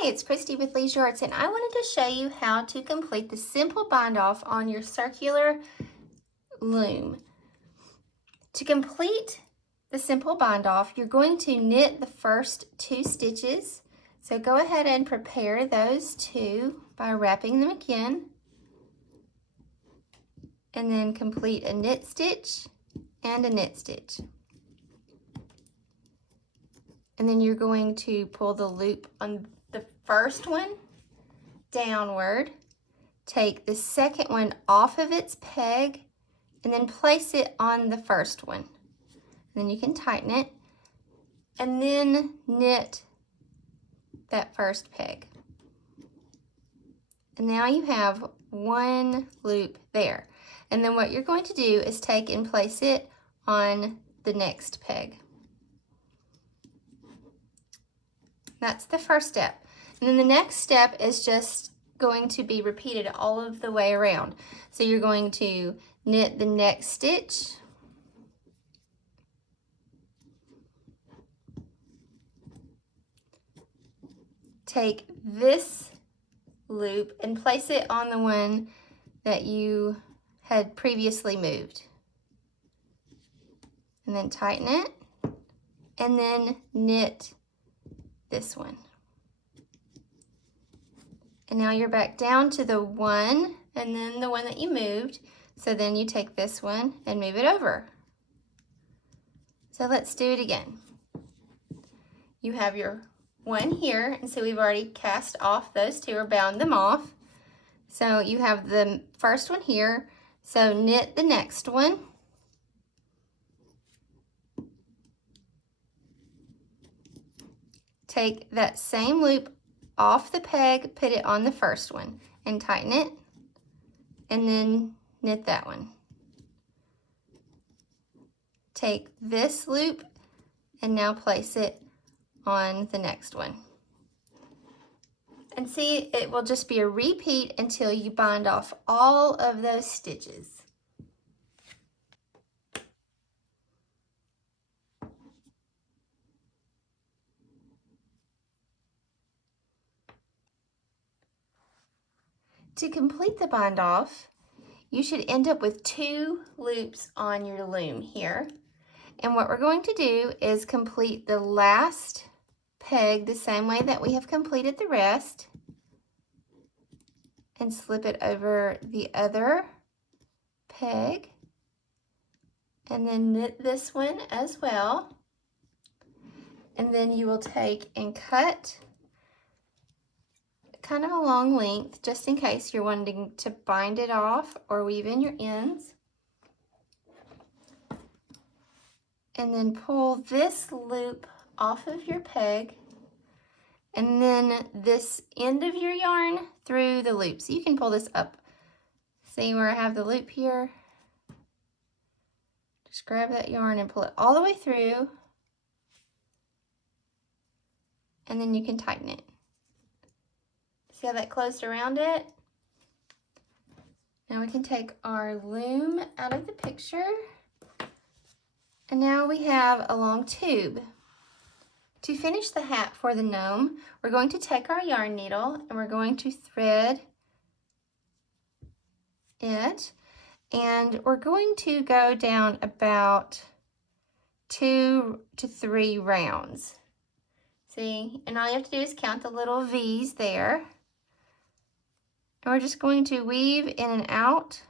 Hi, it's Christy with Leisure Arts, and I wanted to show you how to complete the simple bind off on your circular loom. To complete the simple bind off, you're going to knit the first 2 stitches. So go ahead and prepare those 2 by wrapping them again. And then complete a knit stitch and a knit stitch. And then you're going to pull the loop on the first one downward, take the second one off of its peg, and then place it on the first one. And then you can tighten it, and then knit that first peg. And now you have 1 loop there. And then what you're going to do is take and place it on the next peg. That's the first step. And then the next step is just going to be repeated all of the way around. So you're going to knit the next stitch, take this loop and place it on the one that you had previously moved, and then tighten it, and then knit this one. And now you're back down to the one and then the one that you moved. So then you take this one and move it over. So let's do it again. You have your one here, and so we've already cast off those 2 or bound them off. So you have the first one here. So knit the next one. Take that same loop off the peg, put it on the first one, and tighten it, and then knit that one. Take this loop and now place it on the next one. And see, it will just be a repeat until you bind off all of those stitches. To complete the bind off, you should end up with 2 loops on your loom here. And what we're going to do is complete the last peg the same way that we have completed the rest, and slip it over the other peg, and then knit this one as well. And then you will take and cut kind of a long length, just in case you're wanting to bind it off or weave in your ends. And then pull this loop off of your peg, and then this end of your yarn through the loop. So you can pull this up. See where I have the loop here? Just grab that yarn and pull it all the way through, and then you can tighten it. See how that closed around it? Now we can take our loom out of the picture. And now we have a long tube. To finish the hat for the gnome, we're going to take our yarn needle and we're going to thread it. And we're going to go down about 2 to 3 rounds. See, and all you have to do is count the little V's there. And we're just going to weave in and out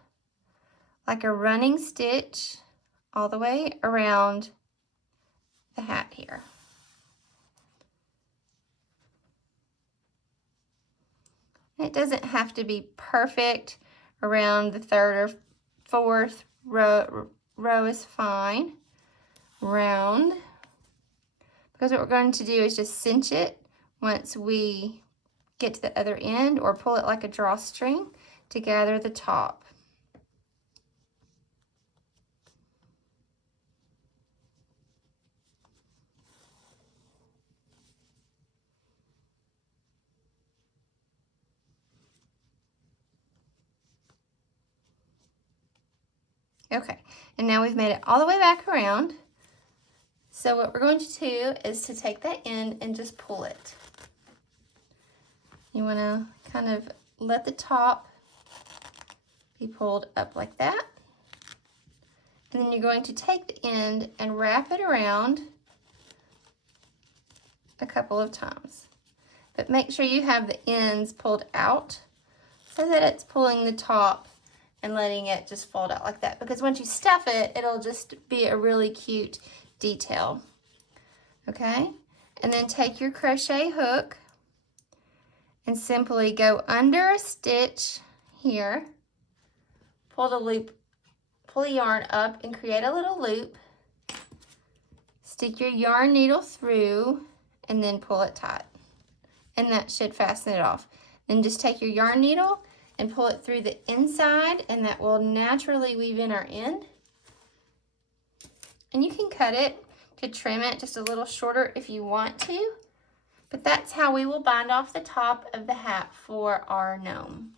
like a running stitch all the way around the hat here. It doesn't have to be perfect. Around the 3rd or 4th row is fine. Round. Because what we're going to do is just cinch it once we get to the other end, or pull it like a drawstring to gather the top. Okay, and now we've made it all the way back around. So what we're going to do is to take that end and just pull it. You want to kind of let the top be pulled up like that. And then you're going to take the end and wrap it around a couple of times. But make sure you have the ends pulled out so that it's pulling the top and letting it just fold out like that. Because once you stuff it, it'll just be a really cute detail. Okay? And then take your crochet hook and simply go under a stitch here, pull the yarn up and create a little loop, stick your yarn needle through, and then pull it tight. And that should fasten it off. Then just take your yarn needle and pull it through the inside, and that will naturally weave in our end. And you can cut it to trim it just a little shorter if you want to, but that's how we will bind off the top of the hat for our gnome.